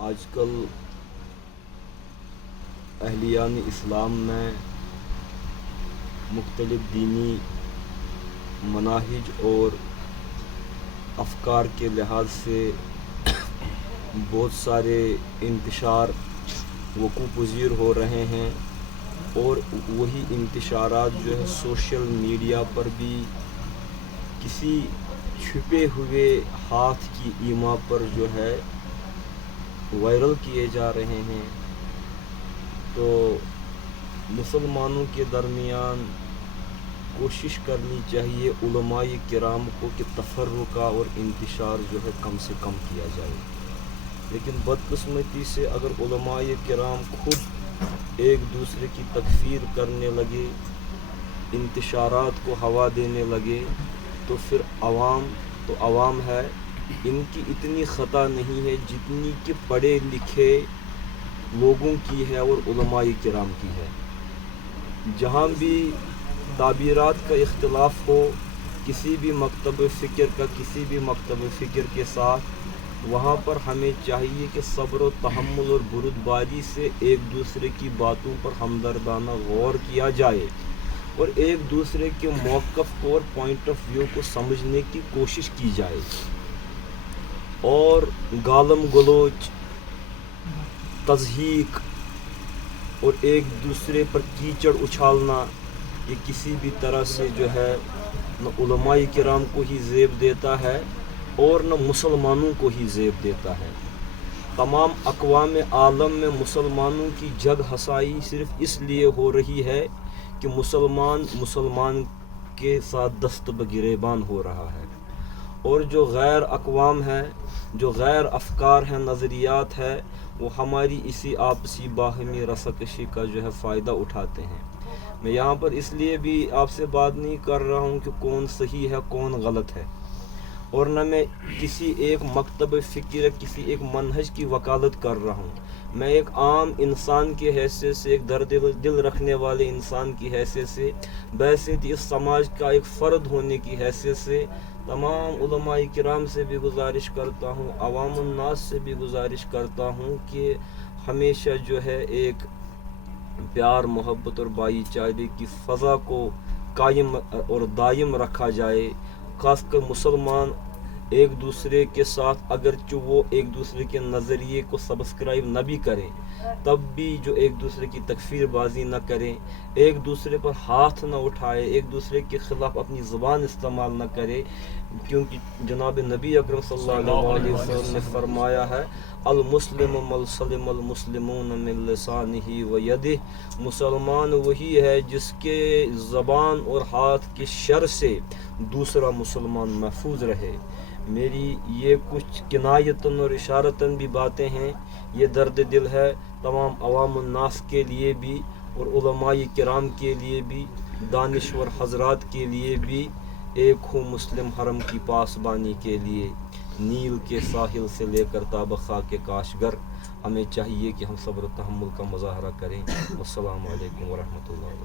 آج کل اہلیان اسلام میں مختلف دینی مناہج اور افکار کے لحاظ سے بہت سارے انتشار وقوع پذیر ہو رہے ہیں، اور وہی انتشارات جو ہے سوشل میڈیا پر بھی کسی چھپے ہوئے ہاتھ کی ایما پر جو ہے وائرل کیے جا رہے ہیں۔ تو مسلمانوں کے درمیان کوشش کرنی چاہیے علماء کرام کو کہ تفرقہ اور انتشار جو ہے کم سے کم کیا جائے، لیکن بدقسمتی سے اگر علماء کرام خود ایک دوسرے کی تکفیر کرنے لگے، انتشارات کو ہوا دینے لگے، تو پھر عوام ہے، ان کی اتنی خطا نہیں ہے جتنی کہ پڑھے لکھے لوگوں کی ہے اور علماء کرام کی ہے۔ جہاں بھی تعبیرات کا اختلاف ہو کسی بھی مکتب فکر کے ساتھ، وہاں پر ہمیں چاہیے کہ صبر و تحمل اور بردباری سے ایک دوسرے کی باتوں پر ہمدردانہ غور کیا جائے اور ایک دوسرے کے موقف اور پوائنٹ آف ویو کو سمجھنے کی کوشش کی جائے، اور گالم گلوچ، تضحیک اور ایک دوسرے پر کیچڑ اچھالنا یہ کسی بھی طرح سے جو ہے نہ علماء کرام کو ہی زیب دیتا ہے اور نہ مسلمانوں کو ہی زیب دیتا ہے۔ تمام اقوام عالم میں مسلمانوں کی جگ ہسائی صرف اس لیے ہو رہی ہے کہ مسلمان کے ساتھ دست بگریبان ہو رہا ہے، اور جو غیر اقوام ہیں، جو غیر افکار ہیں، نظریات ہیں، وہ ہماری اسی آپسی باہمی رساکشی کا جو ہے فائدہ اٹھاتے ہیں۔ میں یہاں پر اس لیے بھی آپ سے بات نہیں کر رہا ہوں کہ کون صحیح ہے کون غلط ہے، اور نہ میں کسی ایک مکتب فکر کسی ایک منہج کی وکالت کر رہا ہوں۔ میں ایک عام انسان کی حیثیت سے، ایک درد دل رکھنے والے انسان کی حیثیت سے، بحیثیت اس سماج کا ایک فرد ہونے کی حیثیت سے تمام علماء کرام سے بھی گزارش کرتا ہوں، عوام الناس سے بھی گزارش کرتا ہوں کہ ہمیشہ جو ہے ایک پیار محبت اور بھائی چارے کی فضا کو قائم اور دائم رکھا جائے۔ خاص کر مسلمان ایک دوسرے کے ساتھ اگرچہ وہ ایک دوسرے کے نظریے کو سبسکرائب نہ بھی کریں، تب بھی جو ایک دوسرے کی تکفیر بازی نہ کریں، ایک دوسرے پر ہاتھ نہ اٹھائے، ایک دوسرے کے خلاف اپنی زبان استعمال نہ کرے، کیونکہ جناب نبی اکرم صلی اللہ علیہ وسلم نے فرمایا ہے المسلم من سلم المسلمون من لسانہ و یدہ، مسلمان وہی ہے جس کے زبان اور ہاتھ کے شر سے دوسرا مسلمان محفوظ رہے۔ میری یہ کچھ کنایتاً اور اشارتاً بھی باتیں ہیں، یہ درد دل ہے تمام عوام الناس کے لیے بھی اور علماء کرام کے لیے بھی، دانشور حضرات کے لیے بھی، ایک ہوں مسلم حرم کی پاسبانی کے لیے، نیل کے ساحل سے لے کر تاب خاک کاشگر، ہمیں چاہیے کہ ہم صبر و تحمل کا مظاہرہ کریں۔ والسلام علیکم ورحمۃ اللہ۔